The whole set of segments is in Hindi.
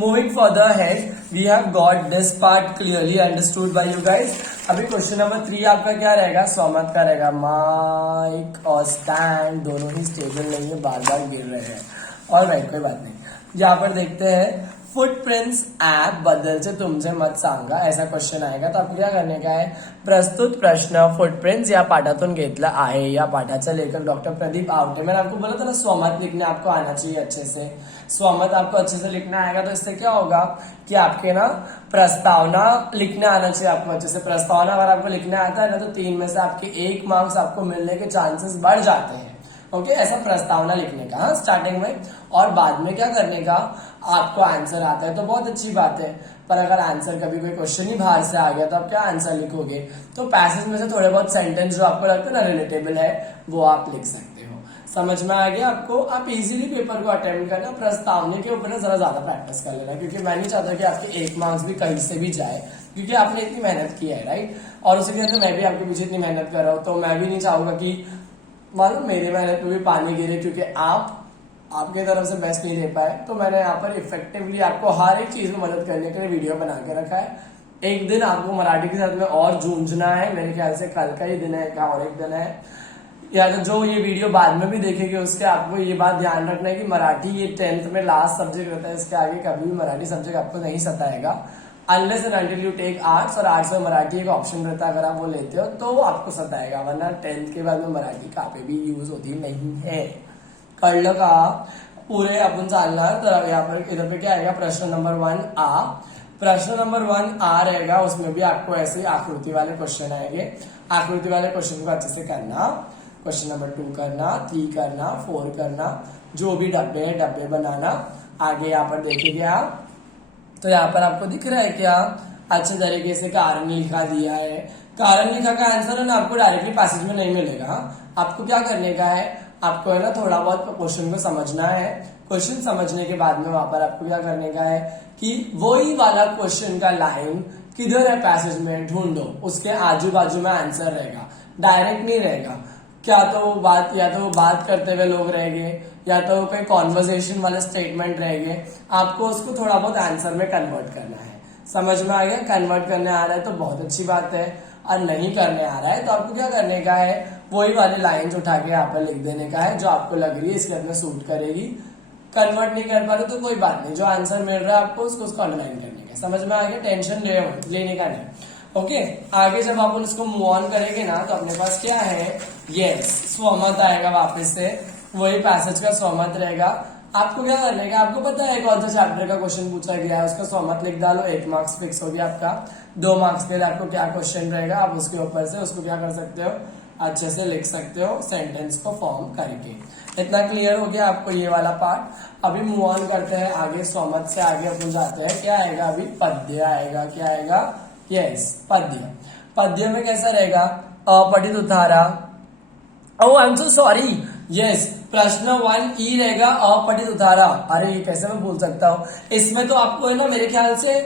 Moving further head we have got this part clearly understood by you guys. अभी क्वेश्चन नंबर 3 आपका क्या रहेगा, स्वमत का रहेगा। माइक और स्टैंड दोनों ही स्टेबल नहीं है, बार बार गिर रहे हैं। और राइट, कोई बात नहीं। यहाँ पर देखते हैं, फुटप्रिंट्स ऐप बद्दलचे तुमचे मत सांगा, ऐसा क्वेश्चन आएगा। तो आपको क्या करने का है, प्रस्तुत प्रश्न फुटप्रिंट्स या पाठातून घेतला आहे। या पाठाचा लेखक डॉक्टर प्रदीप आवटे। मैंने आपको बोला था ना, स्वमत लिखने आपको आना चाहिए अच्छे से। स्वमत आपको अच्छे से लिखना आएगा तो इससे क्या होगा कि आपके ना प्रस्तावना लिखने आना चाहिए आपको अच्छे से। प्रस्तावना अगर आपको लिखने आता है ना, तो 3 में से आपके 1 मार्क्स आपको मिलने के चांसेस बढ़ जाते हैं। ओके, ऐसा प्रस्तावना लिखने का स्टार्टिंग में। और बाद में क्या करने का, आपको आंसर आता है तो बहुत अच्छी बात है, पर अगर आंसर कभी कोई क्वेश्चन ही बाहर से आ गया तो आप क्या आंसर लिखोगे। तो पैसेज में से थोड़े बहुत सेंटेंस जो आपको लगता है ना रिलेटेबल है, वो आप लिख सकते हो। समझ में आ गया आपको। आप इजीली पेपर को अटेम्प्ट करना, प्रस्तावना के ऊपर ना जरा ज्यादा प्रैक्टिस कर लेना, क्योंकि मैं नहीं चाहता कि आपके 1 मार्क्स भी कहीं से भी जाए, क्योंकि आपने इतनी मेहनत की है, राइट। और उसी के मैं भी आपके पीछे इतनी मेहनत कर रहा हूँ, तो मैं भी नहीं चाहूंगा कि मालूम मेरे मेहनत में भी पानी गिरे, क्योंकि आपके तरफ से बेस्ट नहीं दे पाए। तो मैंने यहाँ पर इफेक्टिवली आपको हर एक चीज में मदद करने के लिए वीडियो बना के रखा है। एक दिन आपको मराठी के साथ में और जूझना है, मेरे ख्याल से कल का ही दिन है, क्या और एक दिन है, या तो जो ये वीडियो बाद में भी देखेंगे उसके आपको ये बात ध्यान रखना है कि मराठी ये 10th में लास्ट सब्जेक्ट रहता है, इसके आगे कभी भी मराठी सब्जेक्ट आपको नहीं सताएगा, unless and until you take arts. और आर्ट्स में मराठी एक ऑप्शन रहता है, अगर आप वो लेते हो तो आपको सताएगा, वरना 10th के बाद में मराठी कहाँ भी यूज होती नहीं है। कळलं का? पुरे आपण चालणार। तर यहाँ पर इधर पे क्या आएगा, प्रश्न नंबर 1A। प्रश्न नंबर 1A रहेगा, उसमें भी आपको ऐसे आकृति वाले क्वेश्चन आएंगे। आकृति वाले क्वेश्चन को अच्छे से करना। क्वेश्चन नंबर 2 करना, 3 करना, 4 करना, जो भी डब्बे हैं डब्बे बनाना। आगे यहाँ पर देखेंगे आप, तो यहाँ पर आपको दिख रहा है क्या, अच्छे तरीके से कारण लिखा दिया है। कारण लिखा का आंसर है ना आपको डायरेक्टली पैसेज में नहीं मिलेगा। आपको क्या करने का है, आपको है ना थोड़ा बहुत क्वेश्चन को समझना है। क्वेश्चन समझने के बाद में वहां पर आपको क्या करने का है कि वही वाला क्वेश्चन का लाइन किधर है पैसेज में ढूंढो, उसके आजू बाजू में आंसर रहेगा, डायरेक्ट नहीं रहेगा। क्या तो बात, या तो बात करते हुए लोग रहेंगे, या तो कोई कॉन्वर्सेशन वाले स्टेटमेंट रहेंगे। आपको उसको थोड़ा बहुत आंसर में कन्वर्ट करना है। समझ में आ गया? कन्वर्ट करने आ रहा है तो बहुत अच्छी बात है, और नहीं करने आ रहा है तो आपको क्या करने का है, वही वाली लाइंस उठा के यहाँ पर लिख देने का है जो आपको लग रही है इसलिए अपने सूट करेगी। कन्वर्ट नहीं कर पा रहे तो कोई बात नहीं, जो आंसर मिल रहा है आपको उसको अंडरलाइन करने का। समझ में आ गया? टेंशन लेने का नहीं। ओके, आगे जब आप इसको मूव ऑन करेंगे ना, तो अपने पास क्या है, यस, स्वमत आएगा वापस से, वही पैसेज का स्वमत रहेगा। आपको क्या करने का, आपको पता है कौन सा चैप्टर का क्वेश्चन पूछा गया है, उसका स्वमत लिख डालो, 1 मार्क्स फिक्स हो गया आपका। 2 मार्क्स के लिए आपको क्या क्वेश्चन रहेगा, आप उसके ऊपर से उसको क्या कर सकते हो, अच्छे से लिख सकते हो सेंटेंस को फॉर्म करके। इतना क्लियर हो गया आपको ये वाला पार्ट। अभी मूव ऑन करते हैं आगे, स्वमत से आगे अपन जाते हैं। क्या आएगा अभी, पद्य आएगा। क्या आएगा, यस, पद्य। पद्य में कैसा रहेगा, अपठित उतारा। Oh I am so sorry, yes, प्रश्न 1E रहेगा, अपठित उतारा। अरे ये कैसे मैं भूल सकता हूँ। इसमें तो आपको है ना मेरे ख्याल से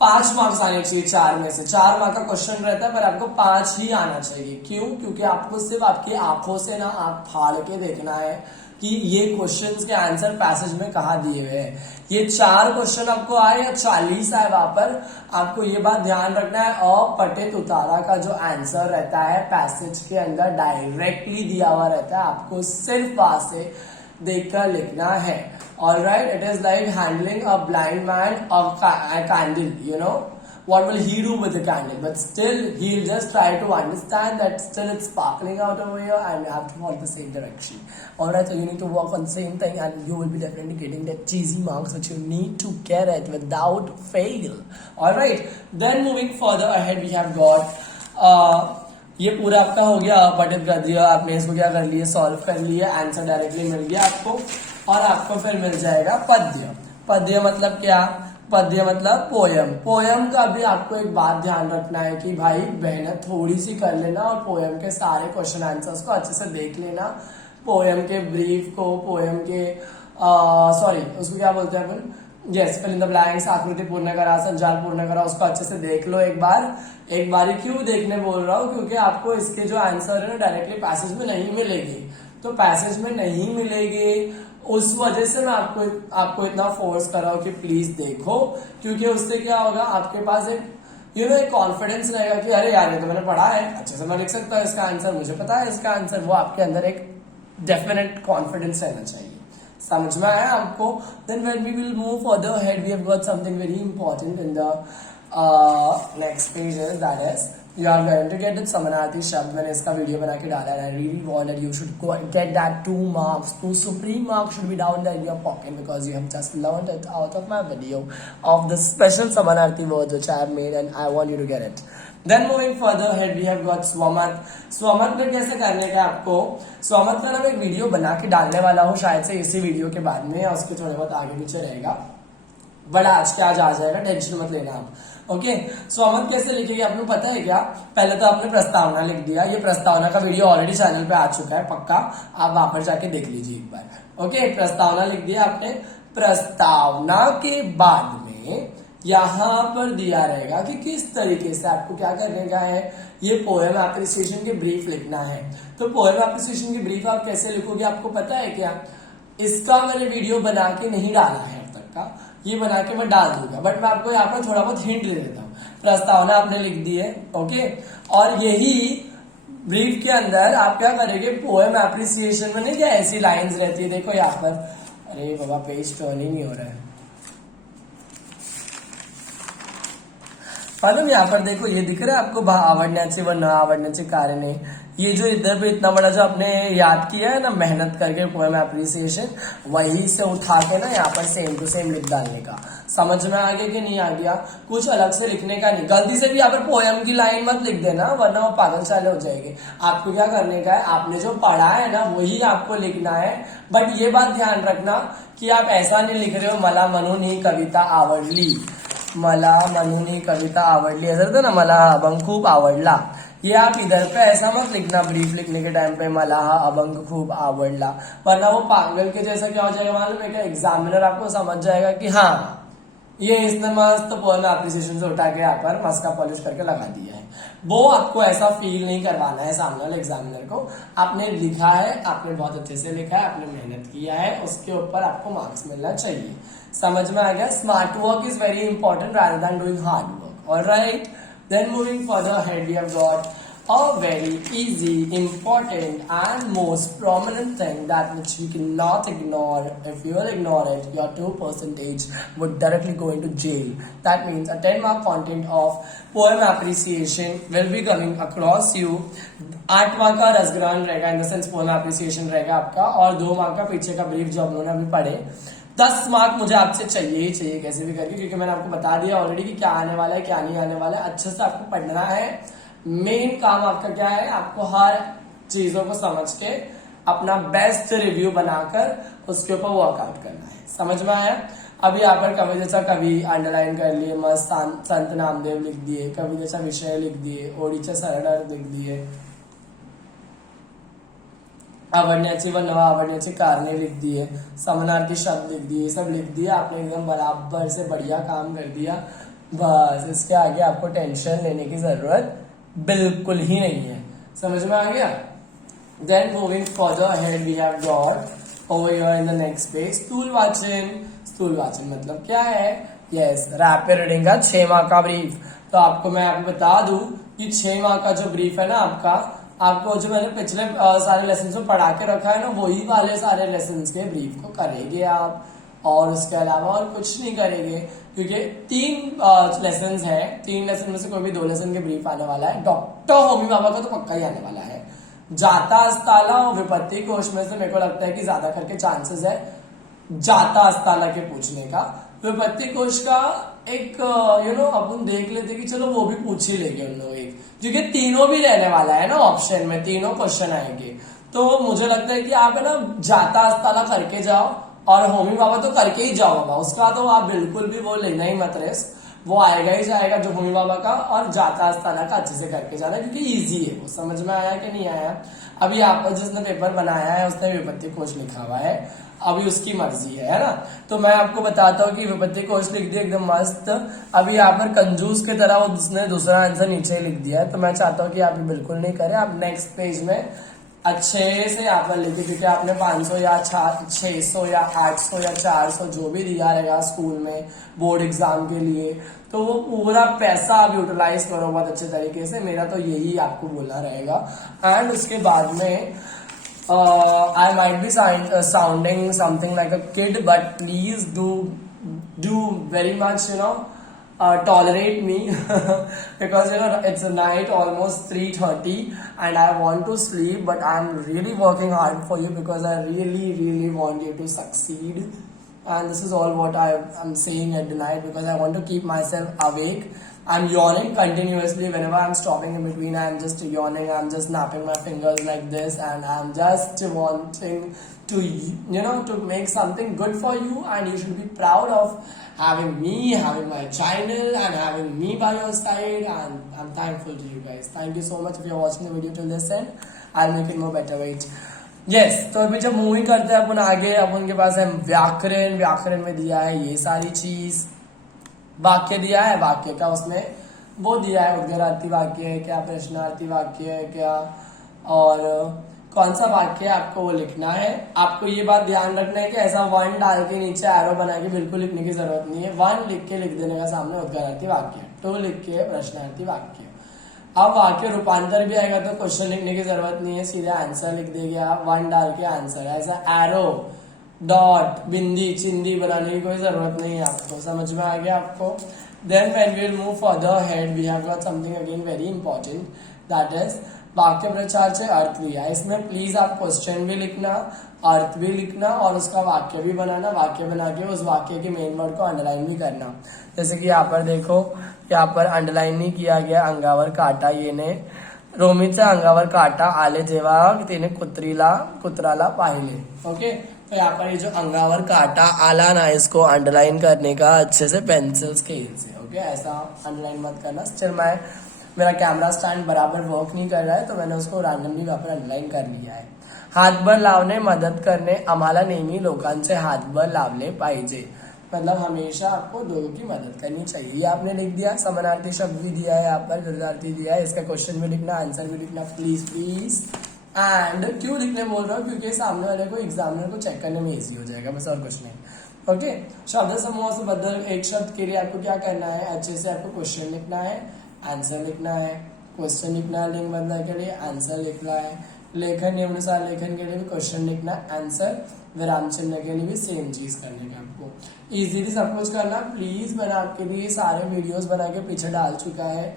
5 मार्क्स आने चाहिए, 4 में से 4 मार्क का क्वेश्चन रहता है, पर आपको 5 ही आना चाहिए। क्यों? क्योंकि आपको सिर्फ आपकी आंखों से ना आंख फाड़ के देखना है कि ये क्वेश्चंस के आंसर पैसेज में कहाँ दिए हुए हैं। ये 4 क्वेश्चन आपको आए या 40 आए, वहां पर आपको ये बात ध्यान रखना है, अपठित उतारा का जो आंसर रहता है पैसेज के अंदर डायरेक्टली दिया हुआ रहता है, आपको सिर्फ वहां से देखकर लिखना है। Alright, it is like handling a blind man a candle, you know. What will he do with the candle? But still, he'll just try to understand that still it's sparkling out over here and you have to follow the same direction. Alright, so you need to work on the same thing and you will be definitely getting that cheesy marks which you need to get it without fail. Alright, then moving further ahead we have got ये पूरा आपका हो गया, अपठित कर दिया आपने, इसको क्या कर लिया, सॉल्व कर लिया, आंसर डायरेक्टली मिल गया आपको। और आपको फिर मिल जाएगा पद्य। पद्य मतलब क्या, पद्य मतलब पोयम। पोयम का भी आपको एक बात ध्यान रखना है कि भाई मेहनत थोड़ी सी कर लेना और पोयम के सारे क्वेश्चन आंसर्स को अच्छे से देख लेना। पोयम के ब्रीफ को, पोयम के उसको क्या बोलते हैं अपन, yes, fill in the blanks, आकृति पूर्ण करा, संजाल पूर्ण करा, उसको अच्छे से देख लो एक बार। एक बार क्यों देखने बोल रहा हूँ, क्योंकि आपको इसके जो आंसर है ना डायरेक्टली पैसेज में नहीं मिलेगी। तो पैसेज में नहीं मिलेगी उस वजह से मैं आपको इतना फोर्स कर रहा हूँ कि प्लीज देखो, क्योंकि उससे क्या होगा, आपके पास एक एक कॉन्फिडेंस रहेगा कि अरे यार ये तो मैंने पढ़ा है, अच्छे से मैं लिख सकता हूँ इसका आंसर, मुझे पता है इसका आंसर। वो आपके अंदर एक डेफिनेट कॉन्फिडेंस रहना चाहिए। समझ में आया आपको? Then when we will move further head, we have got something very important in the next page, that is you are going to get it समानार्थी शब्द। मैंने इसका वीडियो बना के डाला है। I really want that you should go get that 2 marks, 2 supreme marks should be down there in your pocket because you have just learned it out of my video of the special समानार्थी words which I have made and I want you to get it. Then moving further ahead, we have got स्वमत। स्वमत में कैसे करने का आपको, स्वमत का मैं एक वीडियो बना के डालने वाला हूँ शायद से इसी वीडियो के बाद में, या उसके थोड़े बहुत आगे पीछे रहेगा, बट आज के आज आ जाएगा, टेंशन मत लेना आप। ओके, स्वमत कैसे लिखेंगे आपको पता है क्या? पहले तो आपने प्रस्तावना लिख दिया। ये प्रस्तावना का वीडियो ऑलरेडी चैनल पे आ चुका है, पक्का आप वहां पर जाके देख लीजिए एक बार। ओके, प्रस्तावना लिख दिया आपने। प्रस्तावना के बाद में यहां पर दिया रहेगा कि किस तरीके से आपको क्या करने का है, ये पोएम एप्रिसिएशन की ब्रीफ लिखना है। तो पोएम एप्रिसिएशन की ब्रीफ आप कैसे लिखोगे आपको पता है क्या? इसका मैंने वीडियो बना के नहीं डाला है अब तक का, ये बना के मैं डाल दूंगा, बट मैं आपको यहाँ पर थोड़ा बहुत हिंट दे देता हूँ। प्रस्तावना आपने लिख दी है, ओके, और यही ब्रीफ के अंदर आप क्या करेंगे, पोएम एप्रिसिएशन में नहीं क्या ऐसी लाइंस रहती है, देखो यहाँ पर, अरे बाबा पेज टर्न ही नहीं हो रहा है, मालूम यहाँ पर देखो ये दिख रहा है आपको, आवडण्याचे व न आवडण्याचे कारणे। ये जो इधर पे इतना बड़ा जो आपने याद किया है ना मेहनत करके पोएम एप्रिसिएशन, वही से उठा के ना यहाँ पर सेम टू सेम लिख डालने का। समझ में आ गया कि नहीं आ गया? कुछ अलग से लिखने का नहीं। गलती से भी यहाँ पर पोएम की लाइन मत लिख देना, वरना वो पागल चाले हो जाएंगे। आपको क्या करने का है, आपने जो पढ़ा है ना वही आपको लिखना है, बट ये बात ध्यान रखना कि आप ऐसा नहीं लिख रहे हो मला म्हणून ही कविता आवडली, मला म्हणून ही कविता आवडली, ऐसा था ना मला अभंग खूप आवडला, ये आप इधर पे ऐसा मत लिखना ब्रीफ लिखने के टाइम पे, मला हा अभंग खूब आवडला, वरना वो पागल के जैसा क्या हो जाएगा मालूम है क्या? एग्जामिनर आपको समझ जाएगा कि हाँ ये इसने मस्त पोएम एप्रिसिएशन से उठा के यहाँ पर मस्का पॉलिश करके लगा दिया है। वो आपको ऐसा फील नहीं करवाना है सामने वाले एग्जामिनर को। आपने लिखा है, आपने बहुत अच्छे से लिखा है, आपने मेहनत किया है, उसके ऊपर आपको मार्क्स मिलना चाहिए। समझ में आ गया? Smart work is very important rather than doing hard work. Alright, then moving further ahead, we have got a very easy, important and most prominent thing that which we cannot ignore. If you will ignore it, your 2% would directly go into jail. That means a 10-mark content of poem appreciation will be coming across you. 8 mark का रसग्रहण रहेगा, in the sense poem appreciation रहेगा आपका, और 2 मार्क का पीछे का ब्रीफ जो हम लोगों ने अभी पढ़े। 10 मार्क मुझे आपसे चाहिए ही चाहिए कैसे भी करके, क्योंकि मैंने आपको बता दिया ऑलरेडी कि क्या आने वाला है क्या नहीं आने वाला है। अच्छे से आपको पढ़ना है। मेन काम आपका क्या है, आपको हर चीजों को समझ के अपना बेस्ट रिव्यू बनाकर उसके ऊपर वर्कआउट करना है। समझ में आया? अभी यहाँ पर कवि जैसा कवि अंडरलाइन कर लिए, मस्त संत नामदेव लिख दिए, कवि जैसा विषय लिख दिए, ओडिचा सरळ लिख दिए, आवडण्याची व न आवडण्याची कारणे लिख दिए, समानार्थी शब्द लिख दिए, सब लिख दिया आपने, एकदम बराबर से बढ़िया काम कर दिया। बस इसके आगे आपको टेंशन लेने की जरूरत बिल्कुल ही नहीं है। समझ में आ गया? Then moving further ahead we have got over here in the next page स्थूल वाचन। स्थूल वाचन मतलब क्या है? यस, रैपिड रीडिंग का 6 माह का ब्रीफ। तो आपको मैं आपको बता दूं कि 6 माह का जो ब्रीफ है ना आपको जो मैंने पिछले सारे लेसन में पढ़ा के रखा है ना, वही वाले सारे लेसन के ब्रीफ को करेंगे आप, और उसके अलावा और कुछ नहीं करेंगे, क्योंकि 3 लेसन है। 3 लेसन में से कोई भी 2 लेसन के ब्रीफ आने वाला है। डॉक्टर होमी बाबा का तो पक्का ही आने वाला है। जाता अस्ताला और विपत्ति कोश में से मेरे को लगता है कि ज्यादा करके चांसेस है जाता अस्ताला के पूछने का। विपत्ति कोश का एक अपन देख लेते कि चलो वो भी पूछ ही लेंगे हम लोग एक, क्योंकि तीनों भी रहने वाला है ना ऑप्शन में, तीनों क्वेश्चन आएंगे। तो मुझे लगता है कि आप है ना जाता अस्ताला करके जाओ, और होमी बाबा तो करके ही जाओ बाबा, उसका तो आप बिल्कुल भी वो लेना ही मत रिस्क, वो आएगा ही जाएगा जो होमी बाबा का, और जाता अस्ताला का अच्छे से करके जाना, क्योंकि इजी है वो। समझ में आया कि नहीं आया? अभी यहाँ पर जिसने पेपर बनाया है उसने विपत्ति कोश लिखा हुआ है, अभी उसकी मर्जी है ना। तो मैं आपको बताता हूँ कि विपत्ति कोश लिख दिया एकदम मस्त। अभी यहाँ पर कंजूस की तरह उसने दूसरा आंसर नीचे लिख दिया है, तो मैं चाहता हूँ कि आप बिल्कुल नहीं करें, आप नेक्स्ट पेज में अच्छे से यहाँ पर लिखे, क्योंकि आपने 500 या 600 या 800 या 400 जो भी दिया रहेगा स्कूल में बोर्ड एग्जाम के लिए, तो वो पूरा पैसा आप यूटिलाइज करो बहुत अच्छे तरीके से। मेरा तो यही आपको बोलना रहेगा। एंड उसके बाद में I might be sounding something like a kid, but please do very much, tolerate me because it's a night almost 3:30 and I want to sleep, but I'm really working hard for you because I really want you to succeed. And this is all what I'm saying at the night because I want to keep myself awake. I'm yawning continuously whenever I'm stopping in between. I'm just yawning. I'm just snapping my fingers like this, and I'm just wanting to, to make something good for you. And you should be proud of having me, having my channel, and having me by your side. And I'm thankful to you guys. Thank you so much if you're watching the video till this end. I'll make it more better. Wait. Yes, तो अभी जब मूविंग करते हैं अपन आगे, अपन के पास है व्याकरण में दिया है ये सारी चीज। वाक्य दिया है, वाक्य का उसमें वो दिया है, उद्गारार्थी वाक्य है क्या, प्रश्नार्थी वाक्य है क्या, और कौन सा वाक्य है आपको वो लिखना है। आपको ये बात ध्यान रखना है कि ऐसा वन डाल के नीचे एरो बना के बिल्कुल लिखने की जरूरत नहीं है। वन लिख के लिख देने का सामने उद्गारार्थी वाक्य, टू लिख के प्रश्नार्थी वाक्य। अब वाक्य रूपांतर भी आएगा तो क्वेश्चन लिखने की जरूरत नहीं है, सीधे आंसर लिख देंगे आप, वन डाल के आंसर। ऐसा एरो, डॉट, बिंदी, चिंदी बनाने की कोई जरूरत नहीं है आपको। समझ में आ गया आपको? Then when we will move further head we have got something again very important, that is वाक्य प्रचार से अर्थ लिया। इसमें प्लीज आप क्वेश्चन भी लिखना, अर्थ भी लिखना और उसका वाक्य भी बनाना। वाक्य बना के उस वाक्य के मेन वर्ड को अंडरलाइन भी करना। जैसे कि यहाँ पर देखो, यहाँ पर अंडरलाइन नहीं किया गया, अंगावर काटा येने रोमीचा अंगावर काटा आले जेव्हा तिने कुत्राला पाहिले। ओके, तो यहाँ पर ये जो अंगावर काटा आला ना, इसको अंडरलाइन करने का अच्छे से पेंसिल स्केल से। ओके, ऐसा अंडरलाइन मत करना। स्टिल मेरा कैमरा स्टैंड बराबर वर्क नहीं कर रहा है तो मैंने उसको रैंडमली वहां पर अंडरलाइन कर लिया है। हातभर लावणे, मदद करणे, आम्हाला नेहमी लोकांचे हातभर लावले पाहिजे, मतलब हमेशा आपको लोगों की मदद करनी चाहिए। ये आपने लिख दिया। समानार्थी शब्द भी दिया है यहाँ पर, विरुद्धार्थी दिया है। इसका क्वेश्चन भी लिखना, आंसर भी लिखना प्लीज। एंड क्यों लिखने बोल रहा हूँ, क्योंकि सामने वाले को एग्जामिनर को चेक करने में इजी हो जाएगा, बस और कुछ नहीं। ओके, शब्द समूह से बदल एक शब्द के लिए आपको क्या करना है, अच्छे से आपको क्वेश्चन लिखना है, आंसर लिखना है, क्वेश्चन लिखना है, लिंग बदलने के लिए आंसर लिखना है, लेखन निम्नानुसार लेखन के लिए भी क्वेश्चन लिखना, आंसर, विराम चिन्ह के लिए भी सेम चीज करने का आपको। इजीली सब कुछ करना प्लीज। मैंने आपके लिए सारे वीडियोस बना के पीछे डाल चुका है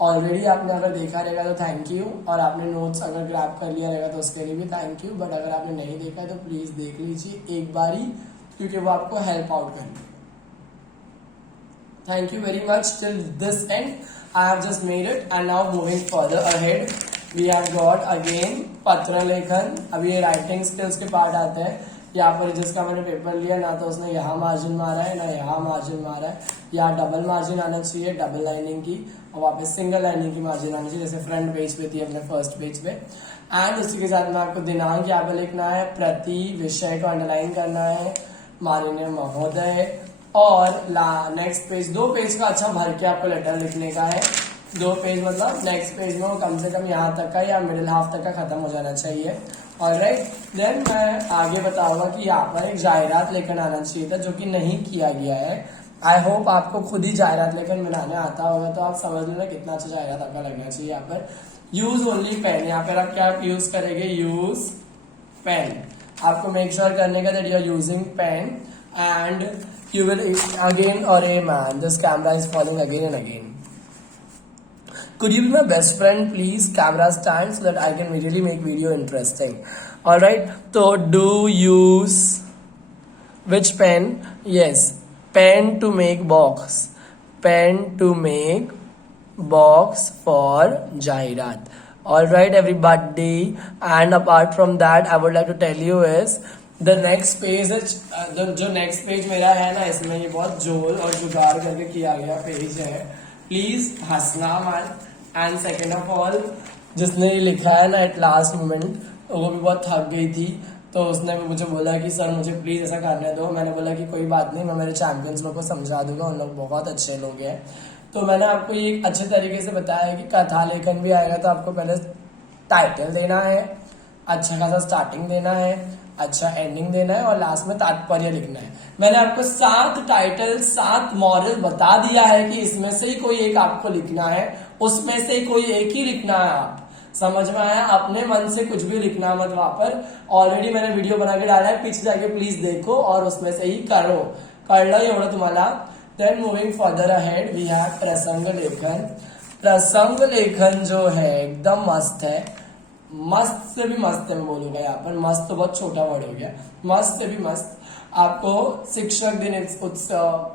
ऑलरेडी। आपने अगर देखा रहेगा तो थैंक यू, और आपने नोट्स अगर ग्रैब कर लिया रहेगा तो उसके लिए भी थैंक यू। बट अगर आपने नहीं देखा है तो प्लीज देख लीजिए एक बारी, क्योंकि वो आपको हेल्प आउट करेंगे। Thank you very much till this end. I have just made it and now moving further ahead we have got again पत्र लेखन। अभी ये राइटिंग स्किल्स के पार्ट आते हैं। यहाँ पर जिसका मैंने पेपर लिया ना तो उसने यहाँ मार्जिन मारा है ना यहाँ मार्जिन मारा है। यहाँ डबल मार्जिन आना चाहिए, डबल लाइनिंग की, और वहाँ पे सिंगल लाइनिंग की मार्जिन आनी चाहिए, जैसे फ्रंट पेज पे थी अपने फर्स्ट पेज पे। एंड उसी के साथ में आपको दिनांक यहाँ पे लिखना है, प्रति विषय को अंडरलाइन करना है, माननीय महोदय, और नेक्स्ट पेज, 2 पेज का अच्छा भर के आपको लेटर लिखने का है। 2 पेज मतलब नेक्स्ट पेज में कम से कम यहाँ तक का या मिडिल हाफ तक का खत्म हो जाना चाहिए। ऑलराइट, देन मैं आगे बताऊंगा कि यहाँ पर एक जायरात लेखन आना चाहिए था, जो कि नहीं किया गया है। आई होप आपको खुद ही जायरात लेखन बनाने आता होगा, तो आप समझ लेना कितना अच्छा जायरात आपका लगना चाहिए। यहाँ पर यूज ओनली पेन, यहाँ पर आप क्या यूज करेंगे, यूज पेन। आपको मेक श्योर करने का that you are using pen and you will again, or a man, this camera is falling again and again. Could you be my best friend please? Camera stand so that I can really make video interesting. Alright, so do use which pen? Yes, pen to make box, pen to make box for jairat. Alright everybody, and apart from that I would like to tell you is the next page, जो नेक्स्ट पेज मेरा है ना, इसमें ये बहुत जोर और जुगाड़ करके किया गया पेज है, प्लीज हंसना मत। एंड सेकेंड ऑफ ऑल, जिसने ये लिखा है ना एट लास्ट मोमेंट, वो भी बहुत थक गई थी, तो उसने भी मुझे बोला कि सर मुझे प्लीज ऐसा करने दो। मैंने बोला कि कोई बात नहीं, मैं मेरे चैंपियंस लोग को समझा दूंगा, उन लोग बहुत अच्छे लोग हैं। तो मैंने आपको ये अच्छे तरीके से बताया कि कथा लेखन भी आएगा तो आपको पहले टाइटल देना है, अच्छा खासा स्टार्टिंग देना है, अच्छा एंडिंग देना है और लास्ट में तात्पर्य लिखना है। मैंने आपको 7 टाइटल 7 मॉरल बता दिया है कि इसमें से ही कोई एक आपको लिखना है, उसमें से ही कोई एक ही लिखना है। आप समझ में आया? अपने मन से कुछ भी लिखना मत वहां पर। ऑलरेडी मैंने वीडियो बना के डाला है, पीछे जाके प्लीज देखो और उसमें से ही करो। कळलं एवढं तुम्हाला? Then moving further ahead we have प्रसंग लेखन। प्रसंग लेखन जो है एकदम मस्त है, मस्त से भी मस्त है मैं बोलूंगा। यहाँ पर मस्त तो बहुत छोटा वर्ड हो गया, मस्त से भी मस्त। आपको शिक्षक दिन उत्सव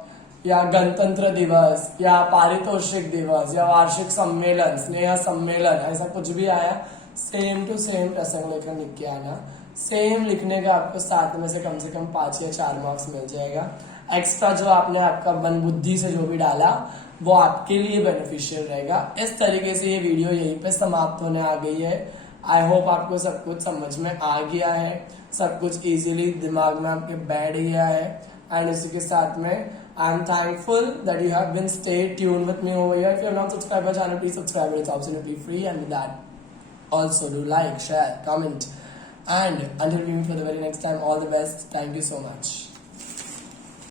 या गणतंत्र दिवस या पारितोषिक दिवस या वार्षिक सम्मेलन, स्नेह सम्मेलन, ऐसा कुछ भी आया, सेम टू सेम प्रसंग लेखन लिख के आना। सेम लिखने का आपको 7 में से कम 5 या 4 मार्क्स मिल जाएगा। एक्स्ट्रा जो आपने आपका मन बुद्धि से जो भी डाला वो आपके लिए बेनिफिशियल रहेगा। इस तरीके से ये वीडियो यहीं पे समाप्त होने आ गई है। आई होप आपको सब कुछ समझ में आ गया है, सब कुछ इजीली दिमाग में आपके बैठ गया है। एंड इसी के साथ में I am thankful that you have been stay tune with me over here. If you have not subscribe my channel, please subscribe, it's absolutely free, and with that also do like, share, comment, and until we meet for the very next time, all the best. Thank you so much.